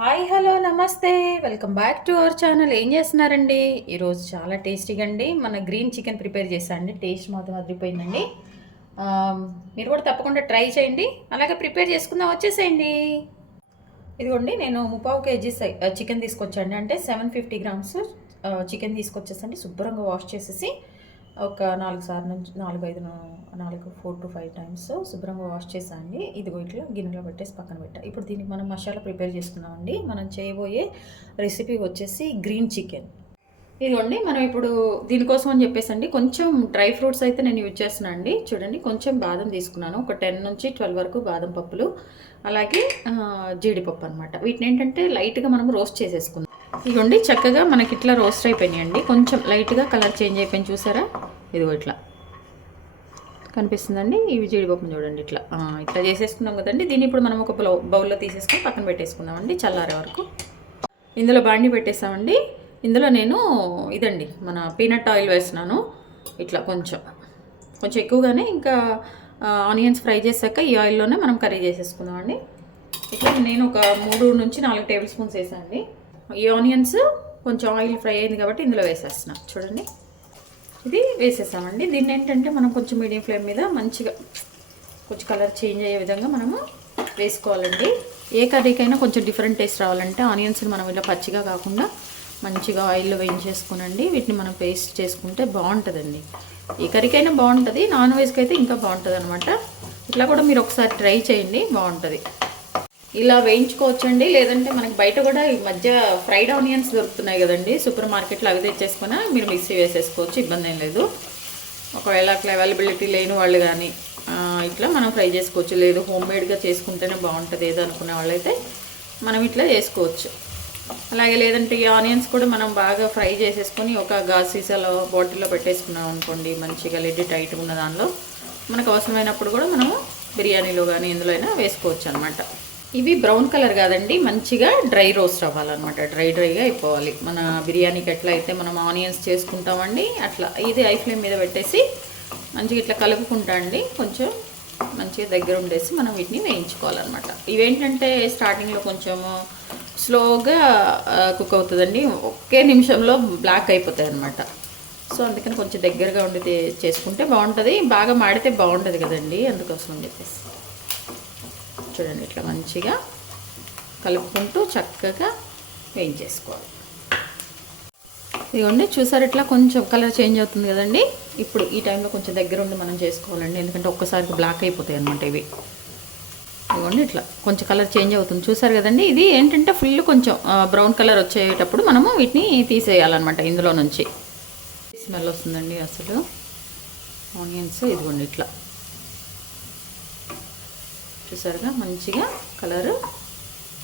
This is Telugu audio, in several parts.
హాయ్ హలో నమస్తే welcome back to our channel. ఏం చేస్తున్నారండి? ఈరోజు చాలా టేస్టీగా అండి మన గ్రీన్ చికెన్ ప్రిపేర్ చేశాను అండి. టేస్ట్ మాత్రం అదిరిపోయిందండి. మీరు కూడా తప్పకుండా ట్రై చేయండి. అలాగే ప్రిపేర్ చేసుకుందాం, వచ్చేసేయండి. ఇదిగోండి, నేను 3/4 kg చికెన్ తీసుకొచ్చాండి. అంటే 750 గ్రామ్స్ చికెన్ తీసుకొచ్చేసండి. శుభ్రంగా వాష్ చేసేసి ఒక 4 సార్లు నుంచి 4 to 5 టైమ్స్ శుభ్రంగా వాష్ చేసాండి. ఇదిగో ఇట్లా గిన్నెలో పెట్టేసి పక్కన పెట్టా. ఇప్పుడు దీనికి మనం మసాలా ప్రిపేర్ చేసుకున్నామండి. మనం చేయబోయే రెసిపీ వచ్చేసి గ్రీన్ చికెన్. ఇదిగోండి, మనం ఇప్పుడు దీనికోసం అని చెప్పేసండి కొంచెం డ్రై ఫ్రూట్స్ అయితే నేను యూజ్ చేస్తున్నాను అండి. చూడండి, కొంచెం బాదం తీసుకున్నాను, ఒక 10 నుంచి 12 వరకు బాదం పప్పులు, అలాగే జీడిపప్పు అనమాట. వీటిని ఏంటంటే లైట్గా మనం రోస్ట్ చేసేసుకుందాం. ఇదిగోండి, చక్కగా మనకి ఇట్లా రోస్ట్ అయిపోయినాయండి. కొంచెం లైట్గా కలర్ చేంజ్ అయిపోయింది, చూసారా? ఇదిగో ఇట్లా కనిపిస్తుందండి. ఇవి జీడిపప్పును చూడండి, ఇట్లా ఇట్లా చేసేసుకున్నాం కదండి. దీన్ని ఇప్పుడు మనం ఒక బౌల్లో తీసేసుకొని పక్కన పెట్టేసుకుందామండి చల్లారే వరకు. ఇందులో బాండి పెట్టేసామండి. ఇందులో నేను ఇదండి మన పీనట్ ఆయిల్ వేస్తున్నాను. ఇట్లా కొంచెం ఎక్కువగానే. ఇంకా ఆనియన్స్ ఫ్రై చేశాక ఈ ఆయిల్లోనే మనం కర్రీ చేసేసుకుందామండి. ఇట్లా నేను ఒక 3 నుంచి 4 టేబుల్ స్పూన్స్ వేసానండి. ఈ ఆనియన్స్ కొంచెం ఆయిల్ ఫ్రై అయింది కాబట్టి ఇందులో వేసేస్తున్నాం. చూడండి, ఇది వేసేసామండి. దీన్ని ఏంటంటే మనం కొంచెం మీడియం ఫ్లేమ్ మీద మంచిగా కొంచెం కలర్ చేంజ్ అయ్యే విధంగా మనము వేసుకోవాలండి. ఏ కర్రీకైనా కొంచెం డిఫరెంట్ టేస్ట్ రావాలంటే ఆనియన్స్ని మనం ఇలా పచ్చిగా కాకుండా మంచిగా ఆయిల్లో వేయించేసుకునండి వీటిని మనం పేస్ట్ చేసుకుంటే బాగుంటుందండి. ఏ కర్రీకైనా బాగుంటుంది, నాన్ వెజ్కి అయితే ఇంకా బాగుంటుంది అనమాట. ఇట్లా కూడా మీరు ఒకసారి ట్రై చేయండి, బాగుంటుంది. ఇలా వేయించుకోవచ్చండి. లేదంటే మనకి బయట కూడా ఈ మధ్య ఫ్రైడ్ ఆనియన్స్ దొరుకుతున్నాయి కదండి సూపర్ మార్కెట్లో, అవి తెచ్చేసుకున్నా మీరు మిక్సీ వేసేసుకోవచ్చు, ఇబ్బంది ఏం లేదు. ఒకవేళ అట్లా అవైలబిలిటీ లేని వాళ్ళు కానీ ఇట్లా మనం ఫ్రై చేసుకోవచ్చు. లేదు హోమ్మేడ్గా చేసుకుంటేనే బాగుంటుంది ఏదో అనుకునే వాళ్ళైతే మనం ఇట్లా చేసుకోవచ్చు. అలాగే లేదంటే ఈ ఆనియన్స్ కూడా మనం బాగా ఫ్రై చేసేసుకొని ఒక గాజు సీసాలో బాటిల్లో పెట్టేసుకున్నాం అనుకోండి, మంచిగా లిడ్ టైట్ ఉన్న దానిలో మనకు అవసరమైనప్పుడు కూడా మనము బిర్యానీలో కానీ ఎందులో అయినా వేసుకోవచ్చు అనమాట. ఇవి బ్రౌన్ కలర్ కాదండి, మంచిగా డ్రై రోస్ట్ అవ్వాలన్నమాట. డ్రైగా అయిపోవాలి. మన బిర్యానీకి ఎట్లా అయితే మనం ఆనియన్స్ చేసుకుంటామండి అట్లా. ఇది ఐ ఫ్లేమ్ మీద పెట్టేసి మంచిగా ఇట్లా కలుపుకుంటా అండి. కొంచెం మంచిగా దగ్గర ఉండేసి మనం వీటిని వేయించుకోవాలన్నమాట. ఇవేంటంటే స్టార్టింగ్లో కొంచెము స్లోగా కుక్ అవుతుందండి, ఒకే నిమిషంలో బ్లాక్ అయిపోతాయి అనమాట. సో అందుకని కొంచెం దగ్గరగా ఉండి చేసుకుంటే బాగుంటుంది. బాగా మాడితే బాగుంటుంది కదండి, అందుకోసం అని చెప్పేసి చూడండి ఇట్లా మంచిగా కలుపుకుంటూ చక్కగా వేయించేసుకోవాలి. ఇదిగోండి, చూసారు ఇట్లా కొంచెం కలర్ చేంజ్ అవుతుంది కదండి. ఇప్పుడు ఈ టైంలో కొంచెం దగ్గర ఉండి మనం చేసుకోవాలండి, ఎందుకంటే ఒక్కసారికి బ్లాక్ అయిపోతాయి అనమాట ఇవి. ఇదిగోండి, ఇట్లా కొంచెం కలర్ చేంజ్ అవుతుంది, చూసారు కదండి. ఇది ఏంటంటే ఫుల్ కొంచెం బ్రౌన్ కలర్ వచ్చేటప్పుడు మనము వీటిని తీసేయాలన్నమాట ఇందులో నుంచి. స్మెల్ వస్తుందండి అసలు ఆనియన్స్. ఇదిగోండి ఇట్లా చూసారుగా మంచిగా కలర్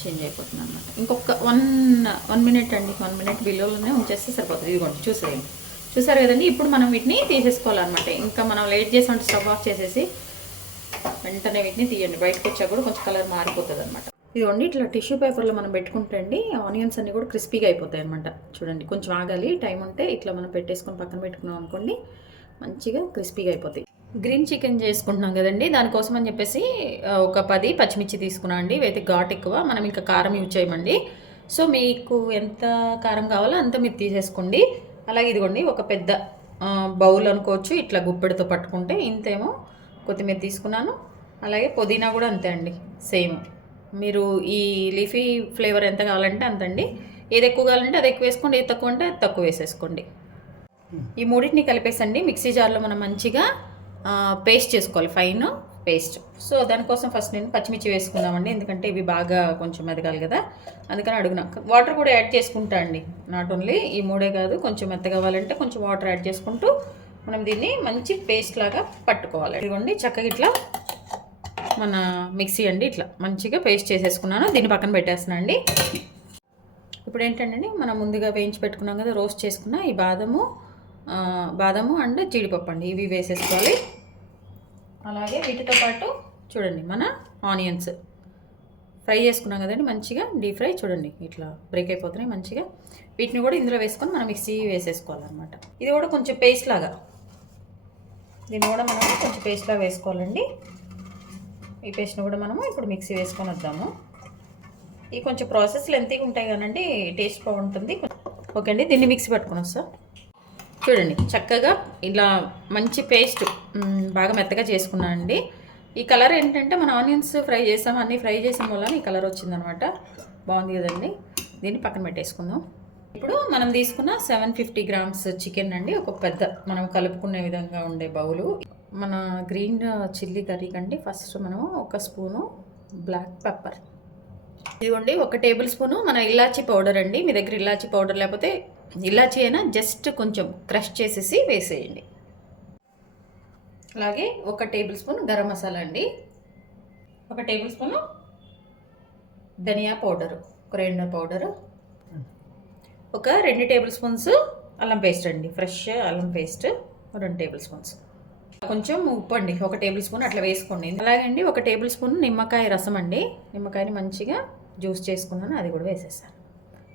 చేంజ్ అయిపోతుంది అనమాట. ఇంకొక వన్ మినిట్ అండి, 1 మినిట్ బిలోలోనే ఉంచేస్తే సరిపోతుంది. ఇదిగోండి చూసారు కదండి. ఇప్పుడు మనం వీటిని తీసేసుకోవాలన్నమాట. ఇంకా మనం లేట్ చేసామంటే స్టవ్ ఆఫ్ చేసేసి వెంటనే వీటిని తీయండి. బయటకు వచ్చా కూడా కొంచెం కలర్ మారిపోతుంది అనమాట. ఇదిగోండి, ఇట్లా టిష్యూ పేపర్లో మనం పెట్టుకుంటే అండి ఆనియన్స్ అన్నీ కూడా క్రిస్పీగా అయిపోతాయి అనమాట. చూడండి, కొంచెం ఆగాలి, టైం ఉంటే ఇట్లా మనం పెట్టేసుకొని పక్కన పెట్టుకున్నాం అనుకోండి మంచిగా క్రిస్పీగా అయిపోతాయి. గ్రీన్ చికెన్ చేసుకుంటున్నాం కదండి, దానికోసం అని చెప్పేసి ఒక 10 పచ్చిమిర్చి తీసుకున్నాం అండి. ఇవైతే ఘాట్ ఎక్కువ, మనం ఇంకా కారం యూజ్ చేయమండి. సో మీకు ఎంత కారం కావాలో అంత మీరు తీసేసుకోండి. అలాగే ఇదిగోండి, ఒక పెద్ద బౌల్ అనుకోవచ్చు, ఇట్లా గుప్పెడితో పట్టుకుంటే ఇంతేమో కొత్తిమీర తీసుకున్నాను. అలాగే పుదీనా కూడా అంతే అండి, సేమ్. మీరు ఈ లీఫీ ఫ్లేవర్ ఎంత కావాలంటే అంతండి. ఏది ఎక్కువ కావాలంటే అది ఎక్కువ వేసుకోండి, ఏది తక్కువ అంటే అది తక్కువ వేసేసుకోండి. ఈ మూడింటిని కలిపేసండి మిక్సీ జార్లో మనం మంచిగా పేస్ట్ చేసుకోవాలి, ఫైన్ పేస్ట్. సో దానికోసం ఫస్ట్ నేను పచ్చిమిర్చి వేసుకుందామండి, ఎందుకంటే ఇవి బాగా కొంచెం ఎదగాలి కదా, అందుకని అడుగునా. వాటర్ కూడా యాడ్ చేసుకుంటా అండి, నాట్ ఓన్లీ ఈ మూడే కాదు, కొంచెం మెత్తగా కావాలంటే కొంచెం వాటర్ యాడ్ చేసుకుంటూ మనం దీన్ని మంచి పేస్ట్ లాగా పట్టుకోవాలి. ఇదిగోండి, చక్కగా ఇట్లా మన మిక్సీ అండి ఇట్లా మంచిగా పేస్ట్ చేసేసుకున్నాను. దీన్ని పక్కన పెట్టేస్తున్నాను అండి. ఇప్పుడు ఏంటంటే మనం ముందుగా వేయించి పెట్టుకున్నాం కదా, రోస్ట్ చేసుకున్న ఈ బాదము అండ్ జీడిపప్పు అండి, ఇవి వేసేసుకోవాలి. అలాగే వీటితో పాటు చూడండి మన ఆనియన్స్ ఫ్రై చేసుకున్నాం కదండి, మంచిగా డీప్ ఫ్రై. చూడండి ఇట్లా బ్రేక్ అయిపోతున్నాయి మంచిగా. వీటిని కూడా ఇందులో వేసుకొని మనం మిక్సీ వేసేసుకోవాలన్నమాట. ఇది కూడా కొంచెం పేస్ట్ లాగా, దీన్ని కూడా మనం కొంచెం పేస్ట్ లాగా వేసుకోవాలండి. ఈ పేస్ట్ని కూడా మనము ఇప్పుడు మిక్సీ వేసుకొని వద్దాము. ఈ కొంచెం ప్రాసెస్ లెంతీగా ఉంటాయి కానండి, టేస్ట్ బాగుంటుంది. ఓకే అండి, దీన్ని మిక్సీ పట్టుకుని వస్తా. చూడండి చక్కగా ఇలా మంచి పేస్ట్ బాగా మెత్తగా చేసుకున్నాను అండి. ఈ కలర్ ఏంటంటే మన ఆనియన్స్ ఫ్రై చేసాం, అన్నీ ఫ్రై చేసిన వల్ల ఈ కలర్ వచ్చిందనమాట. బాగుంది కదండి. దీన్ని పక్కన పెట్టేసుకుందాం. ఇప్పుడు మనం తీసుకున్న 750 గ్రామ్స్ చికెన్ అండి, ఒక పెద్ద మనం కలుపుకునే విధంగా ఉండే బౌలు. మన గ్రీన్ చిల్లీ కర్రీ కండి ఫస్ట్ మనము ఒక స్పూను బ్లాక్ పెప్పర్, ఇదిగోండి 1 టేబుల్ స్పూను మన ఇలాచీ పౌడర్ అండి. మీ దగ్గర ఇలాచీ పౌడర్ లేకపోతే ఇలాచీ అయినా జస్ట్ కొంచెం క్రష్ చేసేసి వేసేయండి. అలాగే 1 టేబుల్ స్పూన్ గరం మసాలా అండి, 1 టేబుల్ స్పూను ధనియా పౌడరు, కొరియాండర్ పౌడరు, ఒక 2 టేబుల్ స్పూన్స్ అల్లం పేస్ట్ అండి, ఫ్రెష్ అల్లం పేస్ట్ 2 టేబుల్ స్పూన్స్, కొంచెం ఉప్పు అండి 1 టేబుల్ స్పూన్ అట్లా వేసుకోండి. అలాగే అండి 1 టేబుల్ స్పూన్ నిమ్మకాయ రసం అండి, నిమ్మకాయని మంచిగా జ్యూస్ చేసుకున్నాను, అది కూడా వేసేసాను.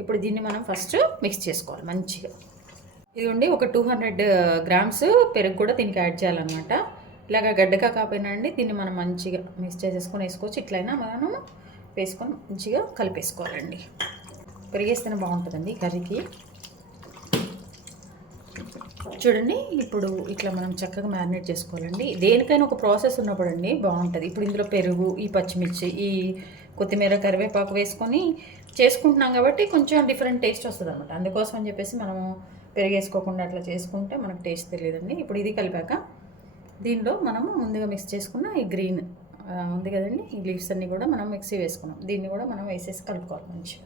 ఇప్పుడు దీన్ని మనం ఫస్ట్ మిక్స్ చేసుకోవాలి మంచిగా. ఇదిగోండి ఒక 200 గ్రామ్స్ పెరుగు కూడా దీనికి యాడ్ చేయాలన్నమాట. ఇలాగ గడ్డగా కాకపోయినా అండి దీన్ని మనం మంచిగా మిక్స్ చేసేసుకొని వేసుకోవచ్చు. ఇట్లయినా మనం వేసుకొని మంచిగా కలిపేసుకోవాలండి. పెరిగేస్తేనే బాగుంటుందండి కర్రీకి. చూడండి ఇప్పుడు ఇట్లా మనం చక్కగా మ్యారినేట్ చేసుకోవాలండి. దేనికైనా ఒక ప్రాసెస్ ఉన్నప్పుడు అండి బాగుంటుంది. ఇప్పుడు ఇందులో పెరుగు, ఈ పచ్చిమిర్చి, ఈ కొత్తిమీర, కరివేపాకు వేసుకొని చేసుకుంటున్నాం కాబట్టి కొంచెం డిఫరెంట్ టేస్ట్ వస్తుంది అనమాట. అందుకోసం అని చెప్పేసి మనము పెరుగు వేసుకోకుండా అట్లా చేసుకుంటే మనకు టేస్ట్ తెలియదండి. ఇప్పుడు ఇది కలిపాక దీనిలో మనము ముందుగా మిక్స్ చేసుకున్న ఈ గ్రీన్ ఉంది కదండి, ఈ లీవ్స్ అన్నీ కూడా మనం మిక్సీ వేసుకున్నాం. దీన్ని కూడా మనం వేసేసి కలుపుకోవాలి మంచిగా.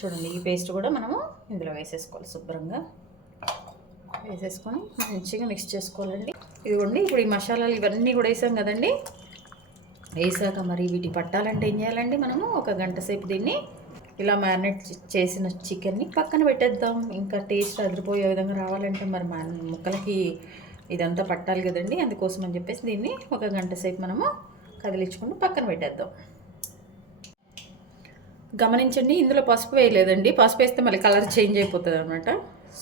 చూడండి ఈ పేస్ట్ కూడా మనము ఇందులో వేసేసుకోవాలి. శుభ్రంగా వేసేసుకొని మంచిగా మిక్స్ చేసుకోవాలండి. ఇదిగోండి ఇప్పుడు ఈ మసాలాలు ఇవన్నీ కూడా వేసాం కదండి. వేసాక మరి వీటి పట్టాలంటే ఏం చేయాలండి, మనము 1 గంట సేపు దీన్ని ఇలా మ్యారినేట్ చేసిన చికెన్ని పక్కన పెట్టేద్దాం. ఇంకా టేస్ట్ అదిరిపోయే విధంగా రావాలంటే మరి ముక్కలకి ఇదంతా పట్టాలి కదండి. అందుకోసం అని చెప్పేసి దీన్ని 1 గంట సేపు మనము కదిలించుకుంటూ పక్కన పెట్టేద్దాం. గమనించండి ఇందులో పసుపు వేయలేదండి, పసుపు వేస్తే మళ్ళీ కలర్ చేంజ్ అయిపోతుంది అనమాట.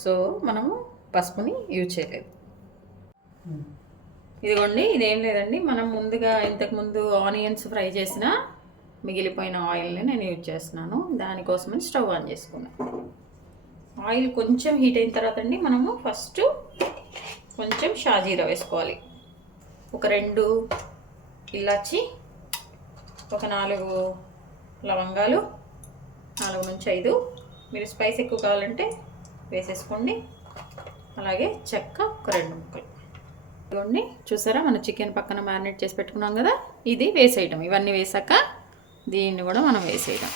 సో మనము పసుపుని యూజ్ చేయలేదు. ఇదిగోండి ఇదేం లేదండి, మనం ముందుగా ఇంతకుముందు ఆనియన్స్ ఫ్రై చేసిన మిగిలిపోయిన ఆయిల్ని నేను యూజ్ చేస్తున్నాను. దానికోసమని స్టవ్ ఆన్ చేసుకున్నాను. ఆయిల్ కొంచెం హీట్ అయిన తర్వాత అండి మనము ఫస్ట్ కొంచెం షాజీరా వేసుకోవాలి. ఒక 2 ఇలాచి, ఒక 4 లవంగాలు, 4 నుంచి 5. మీరు స్పైస్ ఎక్కువ కావాలంటే వేసేసుకోండి. అలాగే చెక్క ఒక 2 ముక్కలు. ఇదిగోండి చూసారా మన చికెన్ పక్కన మ్యారినేట్ చేసి పెట్టుకున్నాం కదా, ఇది వేసేయడం. ఇవన్నీ వేసాక దీన్ని కూడా మనం వేసేయడం.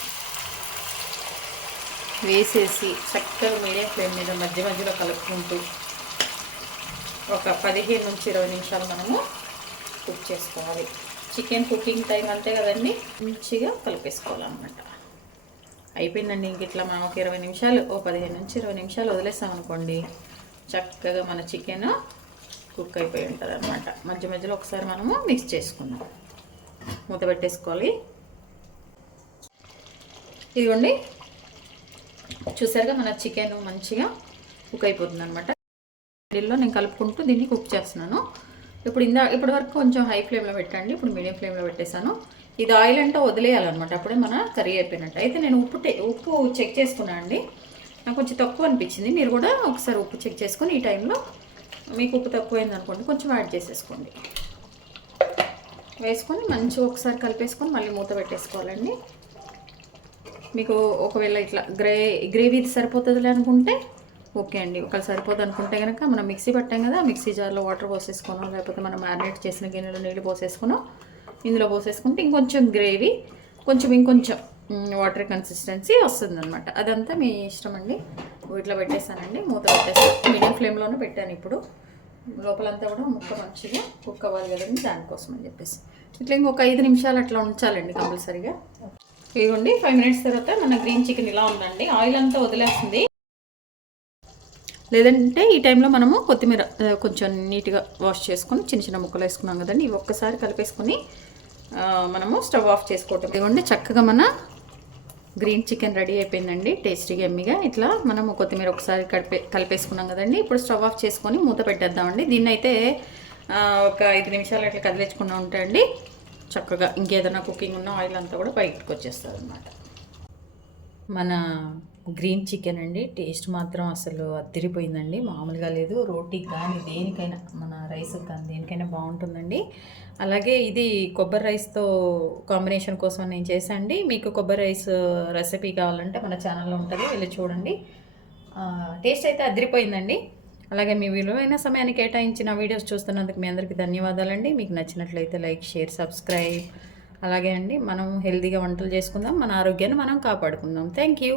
వేసేసి చక్కగా మీడియం ఫ్లేమ్ మీద మధ్య మధ్యలో కలుపుకుంటూ ఒక 15 నుంచి 20 నిమిషాలు మనము కుక్ చేసుకోవాలి. చికెన్ కుకింగ్ టైం అంతే కదండి, మంచిగా కలిపేసుకోవాలన్నమాట. అయిపోయిందండి. ఇంక ఇట్లా మనం ఒక 20 నిమిషాలు, 15 నుంచి 20 నిమిషాలు వదిలేస్తాం అనుకోండి, చక్కగా మన చికెన్ కుక్ అయిపోయి ఉంటుంది అనమాట. మధ్య మధ్యలో ఒకసారి మనము మిక్స్ చేసుకుందాం. మూత పెట్టేసుకోవాలి. ఇదిగోండి చూసారుగా మన చికెన్ మంచిగా కుక్ అయిపోతుంది అనమాట. దీనిలో నేను కలుపుకుంటూ దీన్ని కుక్ చేస్తున్నాను. ఇప్పటి వరకు కొంచెం హై ఫ్లేమ్లో పెట్టండి, ఇప్పుడు మీడియం ఫ్లేమ్లో పెట్టేశాను. ఇది ఆయిల్ అంటే వదిలేయాలన్నమాట, అప్పుడే మన కర్రీ అయిపోయినట్టు. అయితే నేను ఉప్పు చెక్ చేసుకున్నాను అండి, నాకు కొంచెం తక్కువ అనిపించింది. మీరు కూడా ఒకసారి ఉప్పు చెక్ చేసుకొని ఈ టైంలో మీకు ఉప్పు తక్కువైంది అనుకోండి కొంచెం యాడ్ చేసేసుకోండి. వేసుకొని మంచిగా ఒకసారి కలిపేసుకొని మళ్ళీ మూత పెట్టేసుకోవాలండి. మీకు ఒకవేళ ఇట్లా గ్రేవీ సరిపోతుంది అనుకుంటే ఓకే అండి. ఒకవేళ సరిపోదు అనుకుంటే కనుక మనం మిక్సీ పట్టాం కదా, మిక్సీ జార్లో వాటర్ పోసేసుకున్నాం, లేకపోతే మనం మ్యారినేట్ చేసిన గిన్నెలో నీళ్ళు పోసేసుకున్నాం, ఇందులో పోసేసుకుంటే ఇంకొంచెం గ్రేవీ ఇంకొంచెం వాటర్ కన్సిస్టెన్సీ వస్తుందన్నమాట. అదంతా మీ ఇష్టం అండి. ఇట్లా పెట్టేసానండి, మూత పెట్టేసాను. మీడియం ఫ్లేమ్లోనే పెట్టాను. ఇప్పుడు లోపలంతా కూడా ముక్క మంచిగా కుక్ అవ్వాలి కదండి, దానికోసం అని చెప్పేసి ఇట్లా ఇంకొక 5 నిమిషాలు అట్లా ఉంచాలండి కంపల్సరీగా. ఇదిగోండి 5 మినిట్స్ తర్వాత మన గ్రీన్ చికెన్ ఇలా ఉందండి. ఆయిల్ అంతా వదిలేస్తుంది. లేదంటే ఈ టైంలో మనము కొత్తిమీర కొంచెం నీట్గా వాష్ చేసుకొని చిన్న చిన్న ముక్కలు వేసుకున్నాం కదండి, ఇవి ఒక్కసారి కలిపేసుకొని మనము స్టవ్ ఆఫ్ చేసుకోవటం. ఇదిగోండి చక్కగా మన గ్రీన్ చికెన్ రెడీ అయిపోయిందండి, టేస్టీగా ఎమ్మిగా. ఇట్లా మనము కొత్తిమీర ఒకసారి కలిపేసుకున్నాం కదండి. ఇప్పుడు స్టవ్ ఆఫ్ చేసుకొని మూత పెట్టేద్దామండి. దీన్ని అయితే ఒక 5 నిమిషాలు అట్లా కదిలించుకున్నా ఉంటాయండి. చక్కగా ఇంకేదైనా కుకింగ్ ఉన్న ఆయిల్ అంతా కూడా బయటకు వచ్చేస్తుంది అనమాట. మన గ్రీన్ చికెన్ అండి. టేస్ట్ మాత్రం అసలు అదిరిపోయిందండి, మామూలుగా లేదు. రోటీకి కానీ దేనికైనా, మన రైస్కి కానీ దేనికైనా బాగుంటుందండి. అలాగే ఇది కొబ్బరి రైస్తో కాంబినేషన్ కోసం నేను చేశాను అండి. మీకు కొబ్బరి రైస్ రెసిపీ కావాలంటే మన ఛానల్లో ఉంటుంది, వెళ్ళి చూడండి. టేస్ట్ అయితే అదిరిపోయిందండి. అలాగే మీ విలువైన సమయాన్ని కేటాయించిన వీడియోస్ చూస్తున్నందుకు మీ అందరికీ ధన్యవాదాలండి. మీకు నచ్చినట్లయితే లైక్, షేర్, సబ్స్క్రైబ్. అలాగే అండి, మనం హెల్తీగా వంటలు చేసుకుందాం, మన ఆరోగ్యాన్ని మనం కాపాడుకుందాం. Thank you.